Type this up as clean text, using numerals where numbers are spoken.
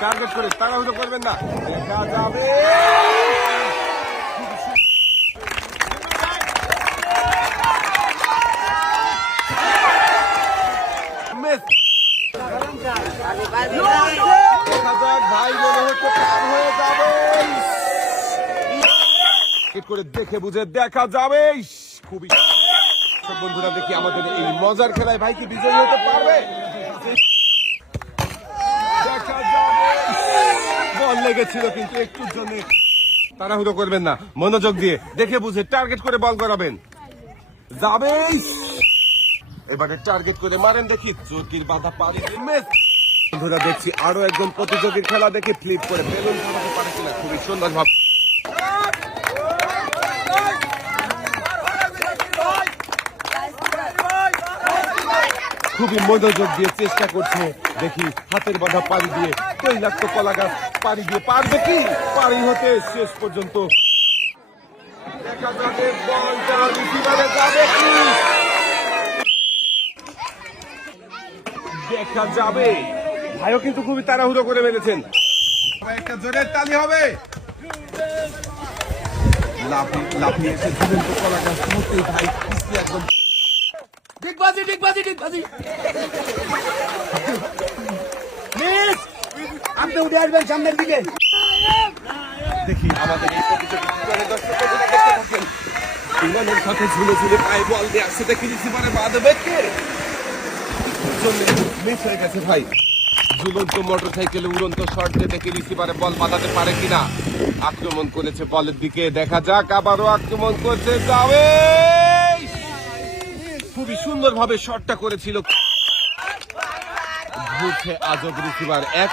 Target করে তাড়াহুড়ো করবেন না, দেখা যাবে। মিস। দেখা যাক ভাই, মনে হচ্ছে পার হয়ে যাবে। করে দেখে বুঝে দেখা যাবে। খুবই বন্ধুরা, দেখি আমাদের এই মজার খেলায় ভাই কি বিজয়ী হতে পারবে। দেখা যাবে। বল লেগেছিল কিন্তু একটুর জন্য। তাড়াহুড়ো করবেন না, মনোযোগ দিয়ে দেখে বুঝে টার্গেট করে বল করাবেন। যাবে। এবারে টার্গেট করে মারেন, দেখি চোরকির বাধা পারে। বন্ধুরা, দেখছি আরো একজন প্রতিযোগীর খেলা, দেখি ফ্লিপ করে বেলুন ফাটাতে পারে কিনা। খুবই সুন্দর ভাব। খুবই মনোযোগ দিয়ে চেষ্টা করছে, দেখি হাতের বাধা পাড়ি দিয়ে তৈলাক্ত কলা গাছ পাড়ি দিয়ে পারবে কি পাড়ি হতে শেষ পর্যন্ত। দেখা যাবে বলটা রিসিভারে যাবে কি, দেখা যাবে। ভাইও কিন্তু খুবই তাড়াহুড়ো করে মেরেছেন। একটা জোরের তালি হবে। লাফিয়ে এসে ঝুলন্ত কলা গাছ মুহূর্তেই ভাই একদম ডিগবাজি মিস, আপনি উঠে আসবেন সামনের দিকে। দেখি আমাদের এই প্রতিযোগী বিমানের সাথে ঝুলে ঝুলে পায়ে বল দিয়ে আসছে, দেখি রিসিভারে বাঁধবে কে। মিস হয়ে গেছে ভাই। ঝুলন্ত মোটর সাইকেলে উড়ন্ত শট দিয়ে দেখি রিসিভারে বল বাঁধাতে পারে কিনা। আক্রমণ করেছে বলের দিকে, দেখা যাক আবারও আক্রমণ করতে যাবে। খুবই সুন্দর ভাবে শটটা করেছিল। ঘুরছে আজব রিসিভার, এক